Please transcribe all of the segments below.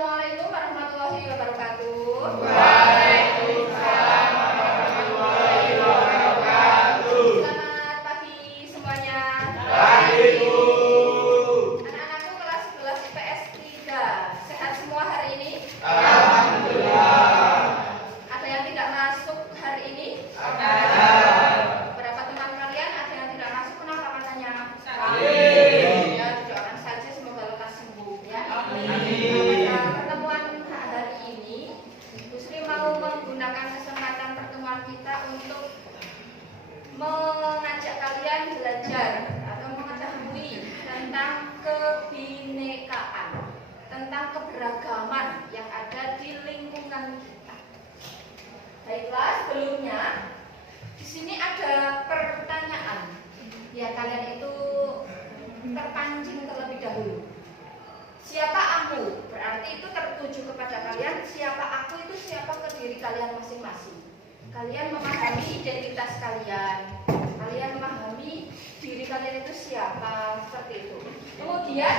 Assalamualaikum warahmatullahi wabarakatuh. Waalaikumsalam warahmatullahi wabarakatuh. Selamat pagi semuanya. Pagi, Bu. Anak-anakku kelas 11 IPS 3. Sehat semua hari ini? Alhamdulillah. Ada yang tidak masuk hari ini? Ada. Berapa teman kalian ada yang tidak masuk? Kenapa katanya? Amin. Ya, doakan saja semoga lekas sembuh ya. Amin. Pada pertemuan hari ini, Bu Sri mau menggunakan kesempatan pertemuan kita untuk mengajak kalian belajar atau mengetahui tentang kebinekaan, tentang keberagaman yang ada di lingkungan kita. Baiklah, sebelumnya di sini ada pertanyaan. Ya, kalian itu terpancing terlebih dahulu. Siapa aku? Berarti itu tertuju kepada kalian. Siapa aku itu siapa ke diri kalian masing-masing. Kalian memahami identitas kalian. Kalian memahami diri kalian itu siapa, seperti itu. Kemudian,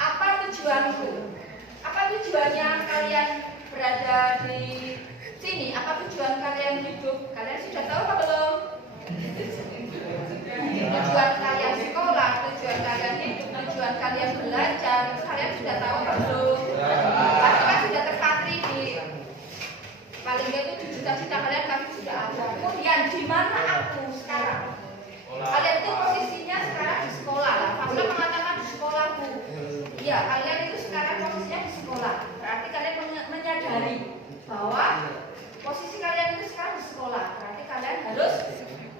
apa tujuanku? Apa tujuannya kalian berada di sini? Apa tujuan kalian hidup? Kalian sudah tahu apa belum? Tujuan kalian sekolah, tujuan kalian hidup, tujuan kalian belajar, kalian sudah tahu apa belum? Pasti kan sudah terpatri di paling nggak itu di cita-cita kalian pasti sudah ada. Kemudian di mana aku sekarang? Kalian itu posisinya sekarang di sekolah lah. Pasal mengatakan di sekolahku. Iya, kalian itu sekarang posisinya di sekolah. Berarti kalian menyadari bahwa posisi kalian itu sekarang di sekolah. Berarti kalian harus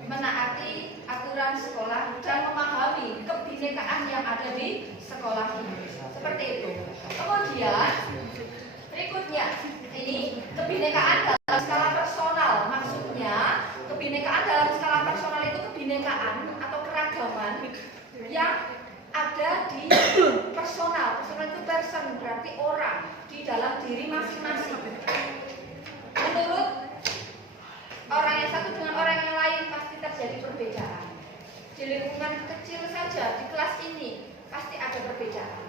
menaati aturan sekolah dan memahami kebinekaan yang ada di sekolah ini. Seperti itu. Kemudian berikutnya, ini kebinekaan dalam skala personal. Maksudnya, kebinekaan dalam skala personal itu kebinekaan atau keragaman yang ada di personal. Personal itu person, berarti orang di dalam diri masing-masing. Menurut orang yang satu dengan orang yang lain pasti terjadi perbedaan. Di lingkungan kecil saja, di kelas ini pasti ada perbedaan.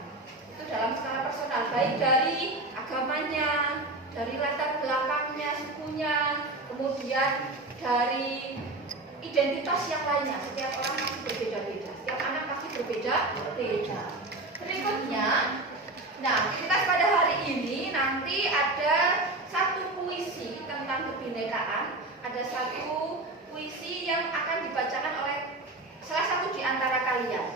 Itu dalam skala personal, baik dari agamanya, dari latar belakangnya, sukunya, kemudian dari identitas yang lainnya. Setiap orang pasti berbeda-beda, setiap anak pasti berbeda-beda. Berikutnya, nah kita pada hari ini nanti ada satu puisi tentang kebinekaan. Ada satu puisi yang akan dibacakan oleh salah satu di antara kalian.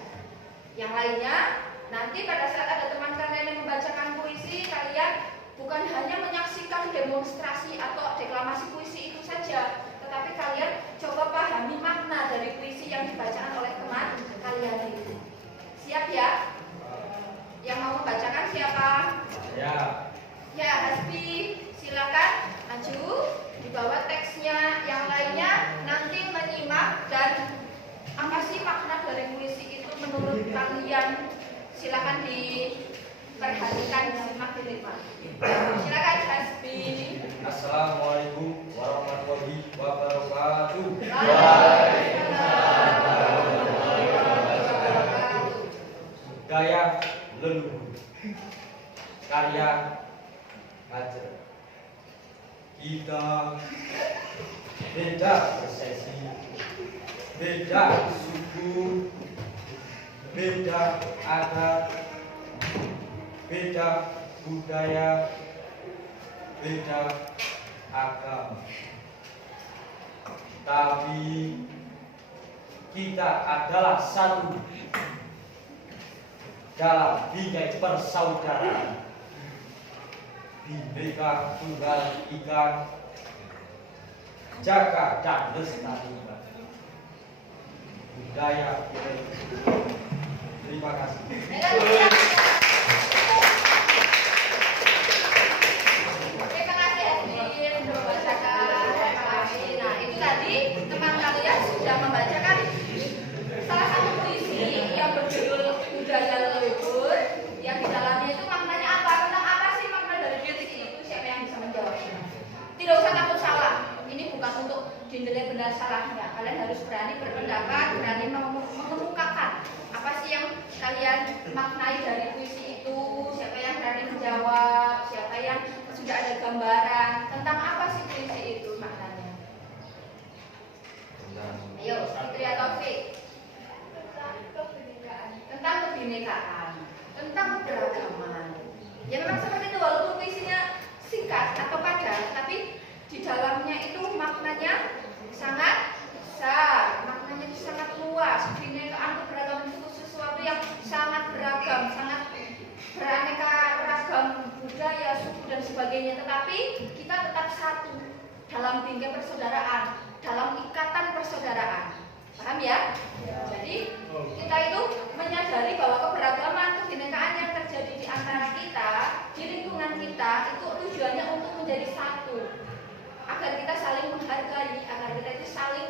Yang lainnya, nanti pada saat ada teman kalian yang membacakan puisi, kalian bukan hanya menyaksikan demonstrasi atau deklamasi puisi itu saja, tetapi kalian coba pahami makna dari puisi yang dibacakan oleh teman kalian itu. Siap ya? Yang mau membacakan siapa? Ya. Ya, Hasbi, silakan maju. Dibawa teksnya, yang lainnya nanti menyimak dan apa sih makna dari puisi itu menurut kalian. Silakan diperhatikan, disimak, dinikmati. Silakan Hasbi. Assalamualaikum warahmatullahi wabarakatuh. Waalaikumsalam warahmatullahi wabarakatuh. Budaya leluhur. Karya Hajar. Kita beda persesi, beda suku, beda adat, beda budaya, beda agama. Tapi kita adalah satu dalam bingkai persaudaraan. Bhinneka Tunggal Ika, jaga dan lestarikan budaya. Terima kasih. Terima kasih Hasbi sudah membacakan deklamasi. Nah, itu tadi teman kalian sudah membacakan salah satu puisi yang berjudul Budaya Leluhur, yang di dalamnya itu maknanya apa? Tentang apa sih makna dari puisi itu? Siapa yang bisa menjawab? Tidak usah takut salah. Ini bukan untuk dinilai benar salahnya. Kalian harus berani berpendapat, berani mengemukakan apa sih yang kalian maknai gambaran tentang apa sih puisi itu maknanya? Ayo, Fitri atau Taufik. Tentang kebinekaan, tentang keberagaman. Ya memang seperti itu, walaupun puisinya singkat atau padat, tapi di dalamnya itu maknanya sangat besar, maknanya itu sangat luas. Kebinekaan, keberagaman itu sesuatu yang sangat beragam, sangat beraneka ragam budaya, suku dan sebagainya. Tetapi kita tetap satu dalam bingkai persaudaraan, dalam ikatan persaudaraan. Paham ya? Jadi kita itu menyadari bahwa keberagaman, kebinekaan yang terjadi di antara kita, di lingkungan kita, itu tujuannya untuk menjadi satu, agar kita saling menghargai, agar kita itu saling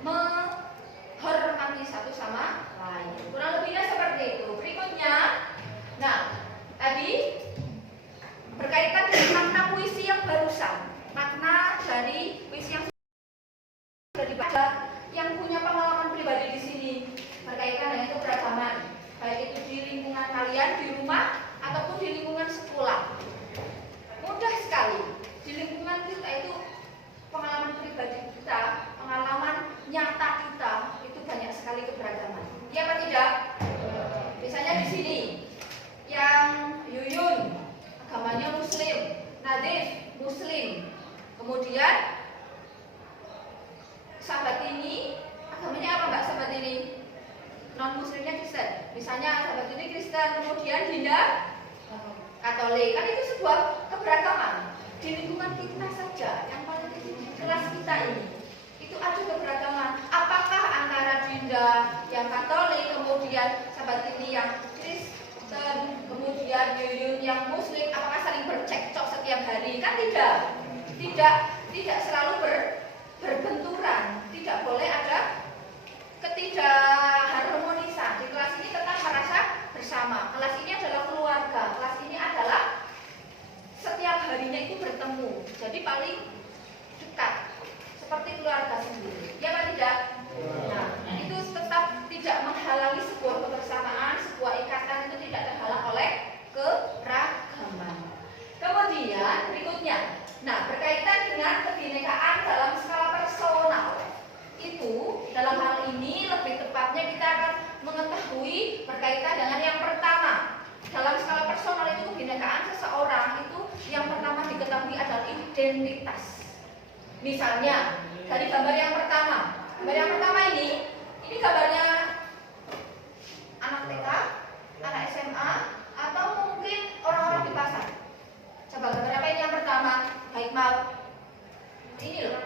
menghormati satu sama lain. Kurang lebihnya seperti itu. Berikutnya, nah tadi berkaitan dengan makna puisi yang barusan, makna dari puisi yang sudah dibaca, yang punya pengalaman pribadi di sini berkaitan dengan keberagaman, baik itu di lingkungan kalian di rumah ataupun di lingkungan sekolah. Mudah sekali di lingkungan kita itu pengalaman pribadi kita, pengalaman nyata kita itu banyak sekali keberagaman. Iya apa tidak? Misalnya di sini yang Yuyun agamanya Muslim, Nadif Muslim, kemudian sahabat ini agamanya apa mbak sahabat ini? Non muslimnya Kristen. Misalnya sahabat ini Kristen, kemudian Dinda Katolik. Kan itu sebuah keberagaman. Di lingkungan kita saja, yang paling kecil di kelas kita ini, itu ada keberagaman. Apakah antara Dinda yang Katolik, kemudian sahabat ini yang Kristen, kemudian Yuyun yang Muslim, apakah saling bercekcok setiap hari? Kan tidak. Tidak selalu berbenturan, tidak boleh ada ketidakharmonisan. Di kelas ini tetap merasa bersama. Kelas ini adalah keluarga. Kelas ini adalah setiap harinya itu bertemu. Jadi paling dekat, seperti keluarga sendiri. Ya apa tidak? Nah, itu tetap tidak menghalangi sebuah kebersamaan, sebuah ikatan itu tidak terhalang oleh keragaman. Kemudian berikutnya, nah berkaitan dengan kebinekaan dalam skala personal, itu dalam hal ini lebih tepatnya kita akan mengetahui berkaitan dengan yang pertama. Dalam skala personal itu kebinekaan seseorang itu yang pertama diketahui adalah identitas. Misalnya dari gambar yang pertama, ini gambarnya anak TK, anak SMA, atau mungkin orang-orang di pasar. Coba gambar apa ini yang pertama? Baik mau. Ini loh.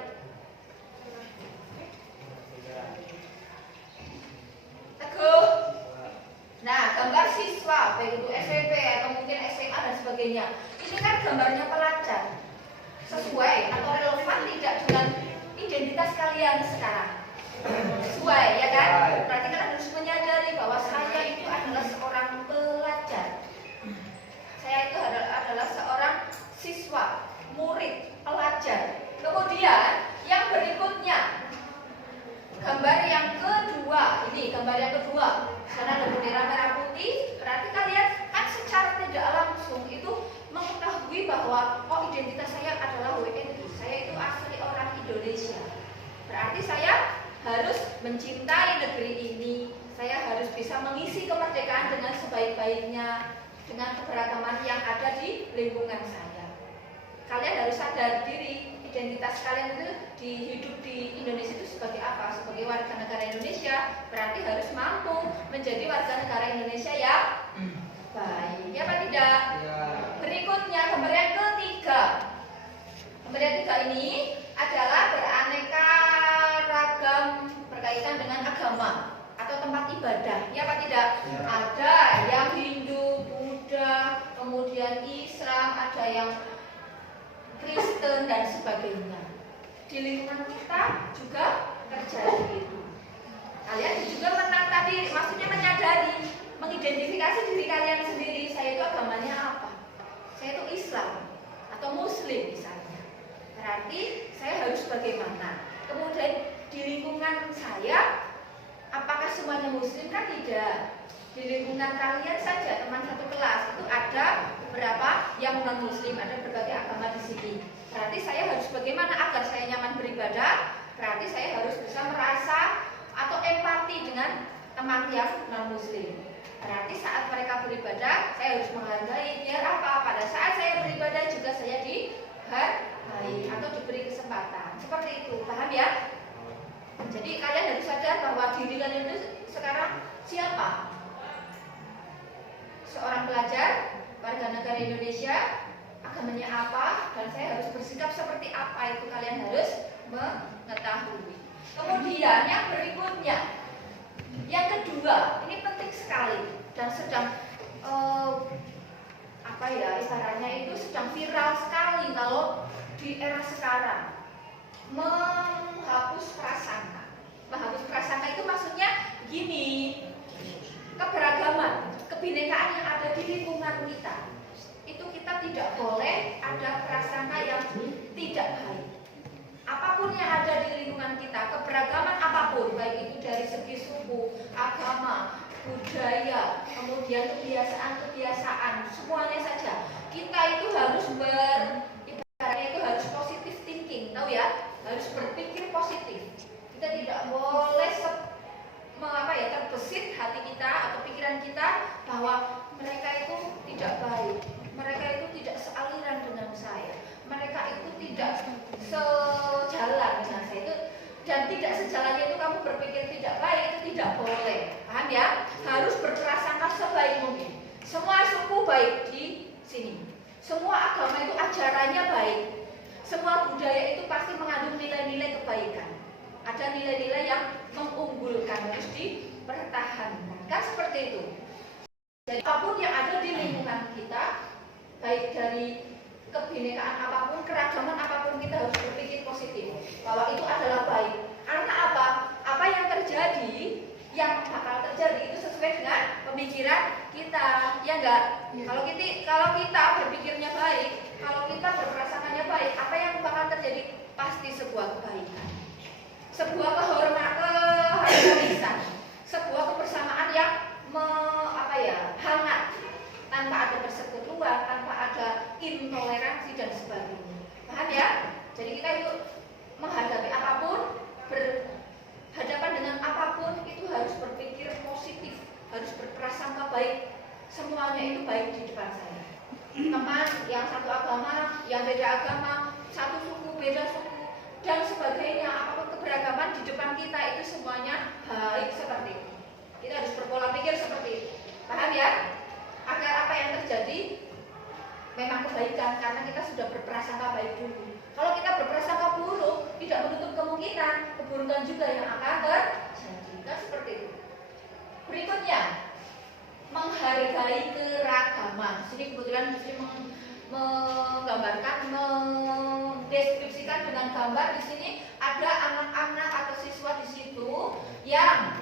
Teguh. Nah, gambar siswa, baik itu SMP atau mungkin SMA dan sebagainya. Ini kan gambarnya pelajar. Sesuai atau relevan tidak dengan identitas kalian sekarang? Sesuai, ya kan? Berarti kan harus menyadari bahwa saya itu adalah seorang pelajar. Saya itu adalah seorang siswa, murid, pelajar. Kemudian yang berikutnya, gambar yang kedua, ini gambar yang kedua. Karena ada bendera merah putih, berarti kalian kan secara tidak langsung itu mengetahui bahwa oh identitas saya adalah WNI, saya itu asli orang Indonesia. Berarti saya harus mencintai negeri ini, saya harus bisa mengisi kemerdekaan dengan sebaik-baiknya, dengan keberagaman yang ada di lingkungan saya. Kalian harus sadar diri, identitas kalian itu hidup di Indonesia itu sebagai apa? Sebagai warga negara Indonesia, berarti harus mampu menjadi warga negara Indonesia yang baik. Ya apa tidak? Ya. Berikutnya gambar yang ketiga. Gambar yang ketiga ini adalah beraneka ragam berkaitan dengan agama atau tempat ibadah. Ya apa tidak? Ya. Ada yang Hindu, Buddha, kemudian Islam, ada yang Kristen dan sebagainya. Di lingkungan kita juga terjadi itu. Kalian juga menang tadi, maksudnya menyadari, mengidentifikasi diri kalian sendiri. Saya itu agamanya apa? Saya itu Islam atau Muslim misalnya. Berarti saya harus bagaimana? Kemudian di lingkungan saya, apakah semuanya Muslim? Kan tidak. Di lingkungan kalian saja, teman satu kelas itu ada beberapa yang non Muslim, ada berbagai agama di sini. teman yang non-muslim. Berarti saat mereka beribadah, saya harus menghargai. Biar apa? Pada saat saya beribadah juga saya dihargai atau diberi kesempatan. Seperti itu, paham ya? Jadi kalian harus sadar bahwa diri kalian itu sekarang siapa? Seorang pelajar, warga negara Indonesia, agamanya apa, dan saya harus bersikap seperti apa, itu kalian harus mengetahui. Kemudian yang berikutnya, yang kedua, ini penting sekali dan sedang istilahnya itu sedang viral sekali kalau di era sekarang, menghapus prasangka. Menghapus prasangka itu maksudnya gini, keberagaman, kebinekaan yang ada di lingkungan kita, itu kita tidak boleh ada prasangka yang tidak baik. Apapun yang ada di lingkungan kita, keberagaman apapun, baik itu dari segi suku, agama, budaya, kemudian kebiasaan-kebiasaan, semuanya saja, kita itu harus ibaratnya itu harus positive thinking, tahu ya? Harus berpikir positif. Kita tidak boleh terbesit hati kita atau pikiran kita bahwa mereka itu tidak baik, mereka itu tidak sealiran dengan saya, mereka itu tidak sejalan dengan saya, itu dan tidak sejalannya itu kamu berpikir tidak baik, itu tidak boleh, paham ya? Harus berprasangka sebaik mungkin. Semua suku baik di sini, semua agama itu ajarannya baik, semua budaya itu pasti mengandung nilai-nilai kebaikan. Ada nilai-nilai yang mengunggulkan, harus dipertahankan, kan seperti itu. Jadi apapun yang ada di lingkungan kita, baik dari kebinekaan apapun, keragaman apapun, kita harus berpikir positif bahwa itu adalah baik. Karena apa? Apa yang terjadi, yang bakal terjadi itu sesuai dengan pemikiran kita, ya enggak? Ya. Kalau kita berpikirnya baik, kalau kita berprasangkanya baik, apa yang bakal terjadi? Pasti sebuah kebaikan, sebuah keharmonisan, sebuah kebersamaan yang hangat, tanpa ada persekutuan, tanpa ada intoleransi dan sebagainya. Paham ya? Jadi kita itu menghadapi apapun, berhadapan dengan apapun, itu harus berpikir positif, harus berprasangka baik. Semuanya itu baik di depan saya. Teman yang satu agama, yang beda agama, satu suku, beda suku, dan sebagainya, apapun keberagaman di depan kita itu semuanya baik seperti itu. Kita harus berpola pikir seperti itu. Paham ya? Agar apa yang terjadi memang kebaikan, karena kita sudah berprasangka baik dulu. Kalau kita berprasangka buruk, tidak menutup kemungkinan keburukan juga yang akan terjadi. Nah, seperti itu. Berikutnya, menghargai keragaman. Sini kebetulan Muslim menggambarkan, mendeskripsikan dengan gambar. Di sini ada anak-anak atau siswa di situ yang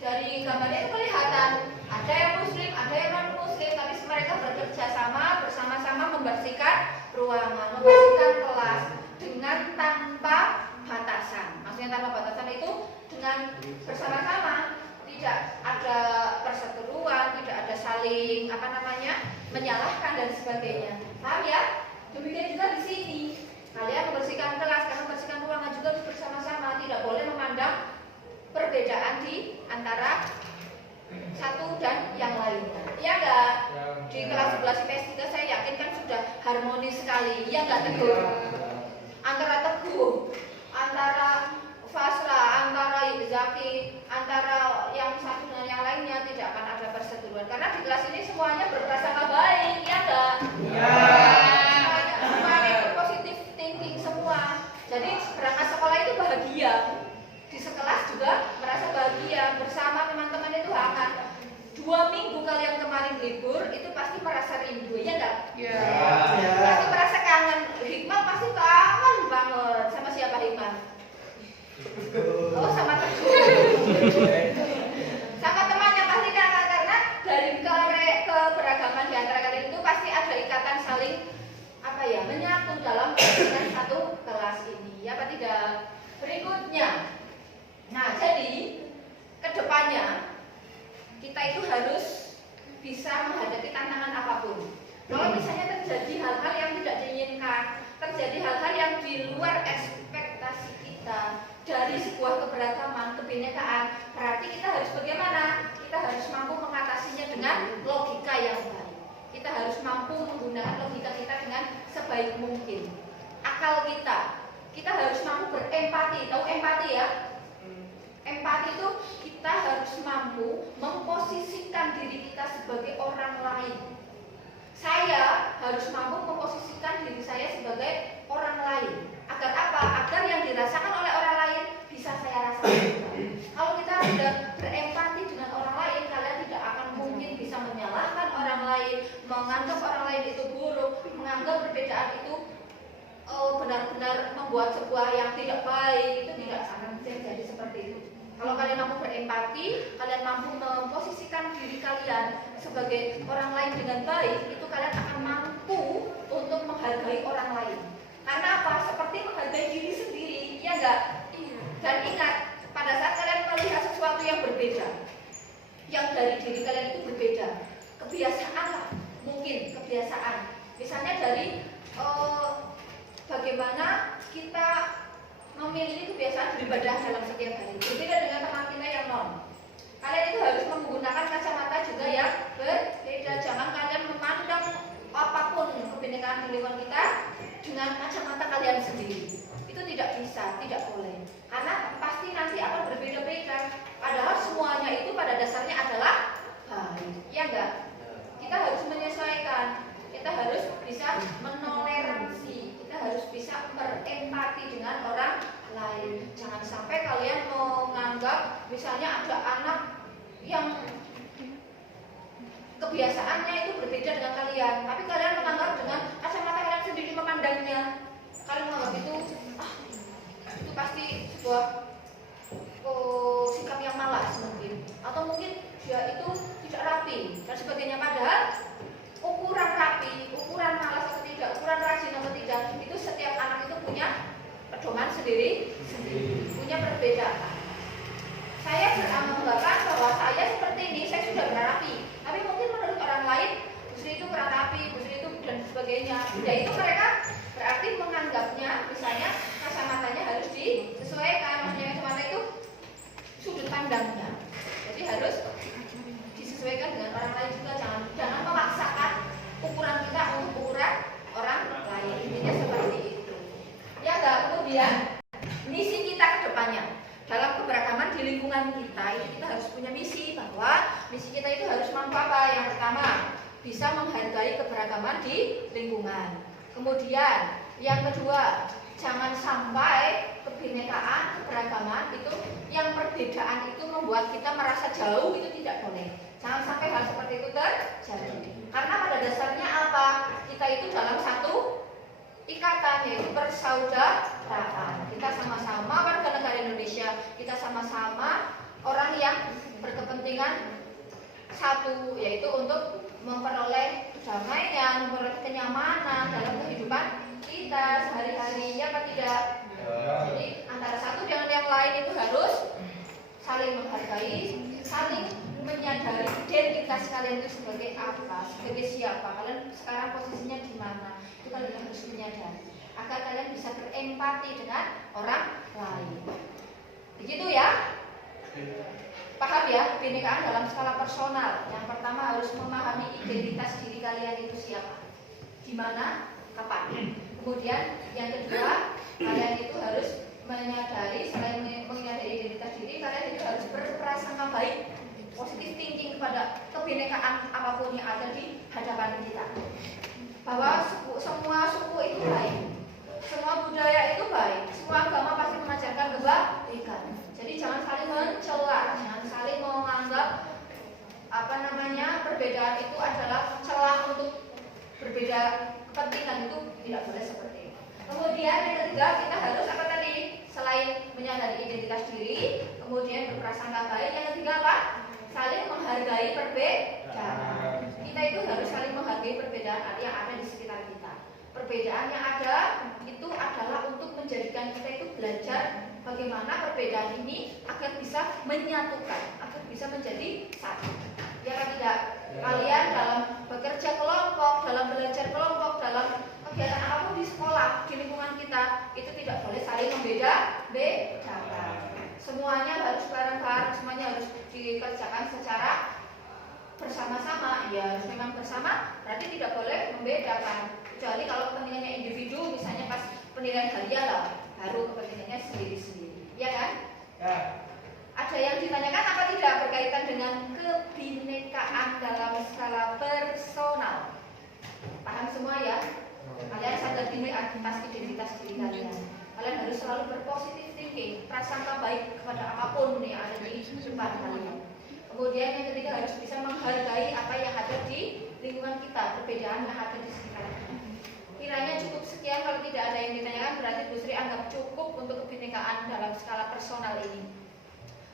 dari gambarnya itu kelihatan ada yang muslim, ada yang non muslim, tapi mereka bekerja sama, bersama-sama membersihkan ruangan, membersihkan kelas dengan tanpa batasan. Maksudnya tanpa batasan itu dengan bersama-sama, tidak ada perseteruan, tidak ada saling menyalahkan dan sebagainya. Paham ya? Demikian juga di sini. Kalian membersihkan kelas, kalian membersihkan ruangan juga harus bersama-sama, tidak boleh memandang perbedaan di antara satu dan yang lainnya. Iya enggak? Di kelas 11 IPS 3 saya yakin kan sudah harmonis sekali. Iya enggak, Teguh? Antara Teguh, antara Fasra, antara Zaki, antara yang satu dengan yang lainnya tidak akan ada perseteruan. Karena di kelas ini semuanya berprasangka baik, iya enggak? Iya. Semuanya itu positif thinking semua. Jadi berangkat sekolah itu bahagia. Di sekelas juga merasa bahagia, bersama teman-teman itu hangat. 2 minggu kalian kemarin libur itu pasti merasa rindu, ya enggak? Iya. Pasti merasa kangen. Hikmah pasti kangen banget. Sama siapa Hikmah? Oh, sama Teguh. Sama temannya pasti kangen, karena dari keberagaman di antara kalian itu pasti ada ikatan saling menyatu dalam satu kelas ini. Ya apa tidak? Berikutnya. Nah, jadi kedepannya kita itu harus bisa menghadapi tantangan apapun. Kalau misalnya terjadi hal-hal yang tidak diinginkan, terjadi hal-hal yang di luar ekspektasi kita dari sebuah keberagaman, kebinekaan, berarti kita harus bagaimana? kita harus mampu berempati. Tahu empati ya? Empati itu kita harus mampu memposisikan diri kita sebagai orang lain. Saya harus mampu memposisikan diri saya sebagai orang lain. Agar apa? Agar yang dirasakan oleh orang lain bisa saya rasakan. Kalau kita sudah berempati dengan orang lain, kalian tidak akan mungkin bisa menyalahkan orang lain, menganggap orang lain itu buruk, menganggap perbedaan itu benar-benar membuat sebuah yang tidak baik. Itu tidak akan terjadi seperti itu. Kalau kalian mampu berempati, kalian mampu memposisikan diri kalian sebagai orang lain dengan baik, itu kalian akan mampu untuk menghargai orang lain. Karena apa? Seperti menghargai diri sendiri, ya enggak? Dan ingat, pada saat kalian melihat sesuatu yang berbeda, yang dari diri kalian itu berbeda, kebiasaan lah, mungkin kebiasaan. Misalnya dari bagaimana kita memiliki kebiasaan beribadah dalam setiap hari, berbeda dengan teman kita yang non. Kalian itu harus menggunakan kacamata juga yang berbeda. Jangan kalian memandang apapun kebinekaan di lingkungan kita dengan kacamata kalian sendiri. Itu tidak bisa, tidak boleh. Karena pasti nanti akan berbeda-beda. Padahal semuanya itu pada dasarnya adalah baik. Ya enggak? Kita harus menyesuaikan. Kita harus bisa menoleransi. Kita harus bisa berempati dengan orang lain. Jangan sampai kalian menganggap misalnya ada anak yang kebiasaannya itu berbeda dengan kalian, tapi kalian menganggap dengan kacamata kalian sendiri memandangnya. Kalian menganggap itu itu pasti sebuah sikap yang malas mungkin, atau mungkin dia itu tidak rapi dan sebagainya. Padahal ukuran rapi, ukuran malas atau tidak, ukuran rajin atau tidak, itu setiap anak itu punya pedoman sendiri, punya perbedaan. Saya beranggapan bahwa saya seperti ini, saya sudah berapi, tapi mungkin menurut orang lain Busri itu kurang rapi, Busri itu dan sebagainya. Ya itu mereka berarti menganggapnya, misalnya kacamatanya harus disesuaikan. Maksudnya kacamata itu sudut pandangnya, jadi harus disesuaikan dengan orang lain juga. Jangan memaksakan ukuran kita untuk ukuran orang lain. Intinya seperti itu. Ya enggak? Kemudian misi kita ke depannya dalam keberagaman di lingkungan kita, itu kita harus punya misi, bahwa misi kita itu harus mampu apa? Yang pertama, bisa menghargai keberagaman di lingkungan. Kemudian yang kedua, jangan sampai kebinekaan, keberagaman itu, yang perbedaan itu membuat kita merasa jauh, itu tidak boleh. Jangan sampai hal seperti itu terjadi. Karena pada dasarnya apa? Kita itu dalam satu ikatan, yaitu persaudaraan. Kita sama-sama warga negara Indonesia, kita sama-sama orang yang berkepentingan satu, yaitu untuk memperoleh kedamaian, memperoleh kenyamanan dalam kehidupan kita sehari-hari, ya apa tidak? Jadi antara satu dengan yang lain itu harus saling menghargai, saling menyadari identitas kalian itu sebagai apa, sebagai siapa, kalian sekarang posisinya di mana. Itu kalian harus menyadari agar kalian bisa berempati dengan orang lain. Begitu ya? Paham ya? Kebinekaan dalam skala personal. Yang pertama harus memahami identitas diri kalian itu siapa, di mana, kapan. Kemudian yang kedua, kalian itu harus menyadari, selain menyadari identitas diri, kalian itu harus berprasangka baik, positive thinking kepada kebinekaan apapun yang ada di hadapan kita. Bahwa semua suku itu baik, semua budaya itu baik, semua agama pasti mengajarkan kebaikan. Jadi jangan saling mencela, jangan saling menganggap perbedaan itu adalah celah untuk berbeda kepentingan, itu tidak boleh seperti itu. Kemudian yang ketiga, kita harus apa tadi? Selain menyadari identitas diri, kemudian berprasangka baik, yang ketiga apa? Saling menghargai perbedaan. Kita itu harus saling menghargai perbedaan yang ada di sekitar kita. Perbedaan yang ada itu adalah untuk menjadikan kita itu belajar bagaimana perbedaan ini agar bisa menyatukan, agar bisa menjadi satu. Ya kan tidak? Kalian dalam bekerja kelompok, dalam belajar kelompok, dalam kegiatan apapun di sekolah, di lingkungan kita, itu tidak boleh saling membeda-bedakan. Semuanya harus bareng-bareng, semuanya harus dikerjakan secara bersama-sama. Ya memang bersama, berarti tidak boleh membedakan. Kecuali kalau kepentingannya individu, misalnya pas penilaian harian lah, baru kepentingannya sendiri-sendiri, ya kan? Ya. Ada yang ditanyakan apa tidak berkaitan dengan kebinekaan dalam skala personal? Paham semua ya? Kalian sadar diri atas identitas diri kalian. Kalian harus selalu berpositif thinking, prasangka baik kepada apapun yang ada di depan kalian. Kemudian yang ketiga harus bisa menghargai apa yang ada di lingkungan kita, perbedaan yang ada di sekitar kita. Kiranya cukup sekian, kalau tidak ada yang ditanyakan berarti Bu Sri anggap cukup untuk kebinekaan dalam skala personal ini.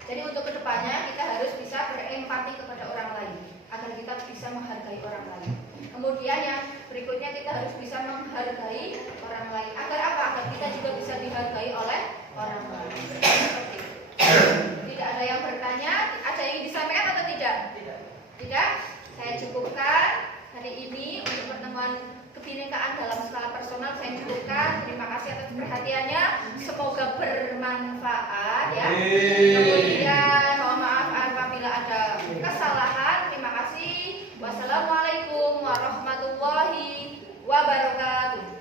Jadi untuk kedepannya kita harus bisa berempati kepada orang lain agar kita bisa menghargai orang lain. Kemudian yang berikutnya kita harus bisa menghargai orang lain. Agar apa? Agar kita juga bisa dihargai oleh orang lain. Seperti itu. Tidak ada yang bertanya, ada yang ingin disampaikan atau tidak? Tidak. Saya cukupkan hari ini untuk pertemuan kebinekaan dalam skala personal. Saya cukupkan. Terima kasih atas perhatiannya. Semoga bermanfaat ya. Kemudian mohon maaf apabila ada kesalahan. Terima kasih. Wassalamualaikum warahmatullahi wabarakatuh.